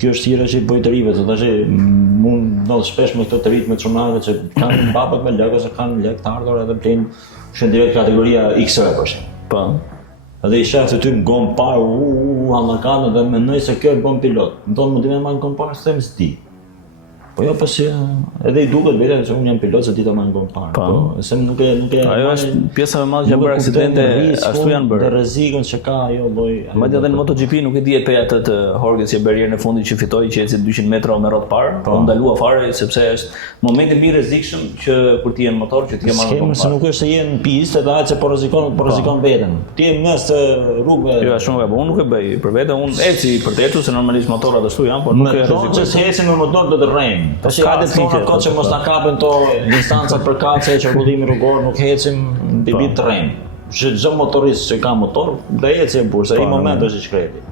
kjo është hira që i bëj të rive, se tash mund ndodh shpesh me këto të rit me çunave që kanë babët me lekë ose kanë lekë të ardhur edhe blejnë shën direkt kategoria X-ray për shemb. Po. Edhe i shef se ty më gon parë, hallakanë dhe mendoj se kjo e bën pilot. Më thonë mund të më marr gon parë se më s'di. Po jo pse edhe i duket vetë se unë jam pilot se dita më ngon parë. Po, se nuk e ajo është pjesa më e madhe që bën aksidente, ashtu janë bërë. Dhe rrezikun që ka ajo lloj. Madje edhe në MotoGP nuk e di e pe atë të Jorges që barrierën e fundit që fitoi që eci 200 metra me rrot parë, po ndalua fare sepse është momenti më i rrezikshëm që kur ti je në motor që ti je marrë. Se nuk është se je në pistë edhe aq se po rrezikon veten. Ti je mes të rrugëve. Jo, ashtu nuk e bëj. Unë nuk e bëj për vete, unë eci për të ecur se normalisht motorat ashtu janë, por nuk e rrezikoj. Se eci me motor do të rrejmë. Tash ka definicion që mos na kapen to distancat për kace, qarkullimi rrugor, nuk ecim mbi të rrejmë. Çdo motorist që ka motor, do ecë në bursa, ai moment është i shkreti.